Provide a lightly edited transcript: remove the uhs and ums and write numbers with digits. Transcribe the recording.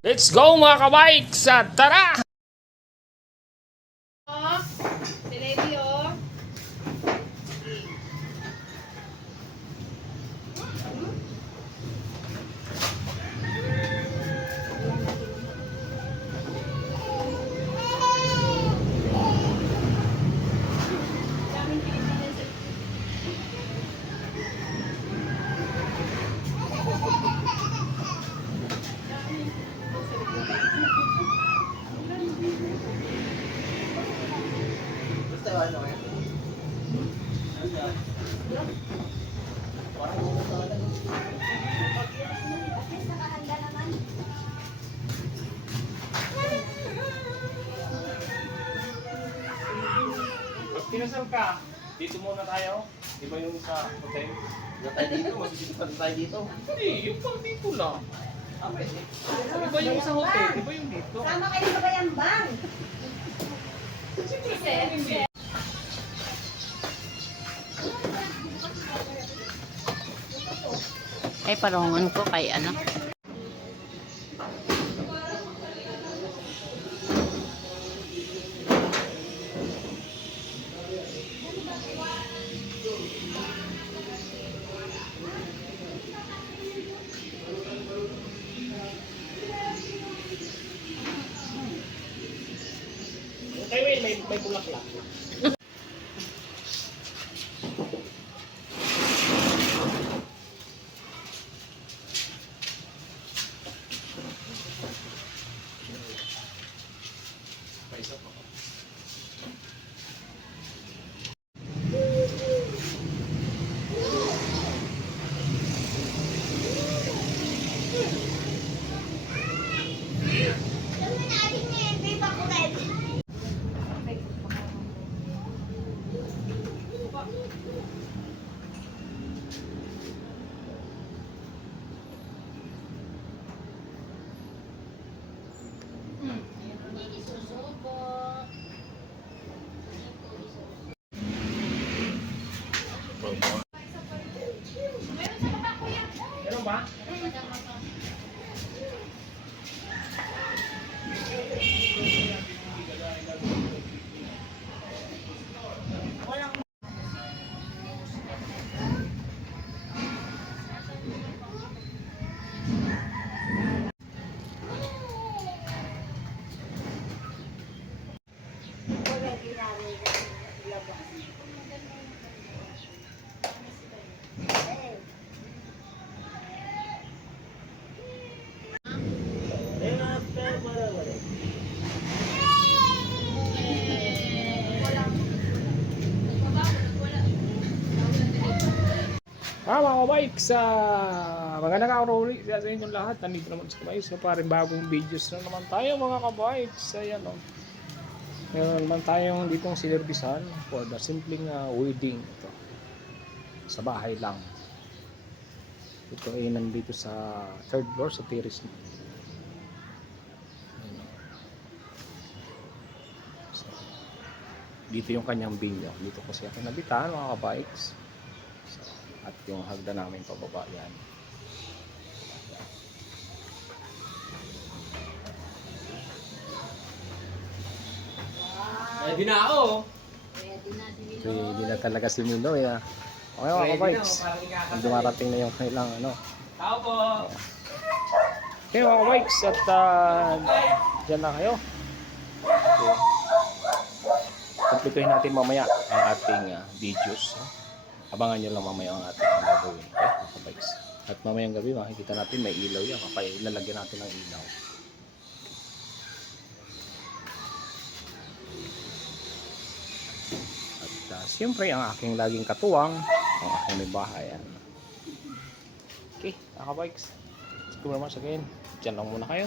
Let's go mga kabikes! Tara! Ready oh. Pag pinasal ka, dito muna tayo. Di ba yung sa hotel? Tayo dito, masisipan tayo dito. Hindi, yung pang dito lang. Di ba yung sa hotel? Di ba yung dito? Sama kayo sa Bayambang. Ay, parang ano ko kay ano. Kayo may bulaklak. Paisa pa ko. Meron ba? Mga kabikes, magandang araw ulit sa inyong lahat. Nandito naman sa kabayo sa parang bagong videos na naman tayo mga kabikes. Ayan o. Meron naman tayong ditong sinervisan for the simpleng wedding. Ito. Sa bahay lang. Ito ay nandito sa third floor sa terrace. So, dito yung kanyang binyo. Dito kasi ako nabitan mga kabikes. At yung hagdan namin pababa yan. Ready na ako. Ready na talaga si Milo ya. Okay mga kabikes. Dumarating na yung kailang ano. Tao po. Okay mga kabikes at dyan na kayo. Okay. Kumpletuhin natin mamaya ang ating videos. Abangan nyo lang mamaya ang ating gagawin. Okay mga kabikes. At mamayang gabi makikita natin may ilaw yan. Kaya ilalagyan natin ng ilaw. Siyempre ang aking laging katuwang ang aking may bahay. Okay, mga kabikes, let's go naman sa again. Diyan lang muna kayo.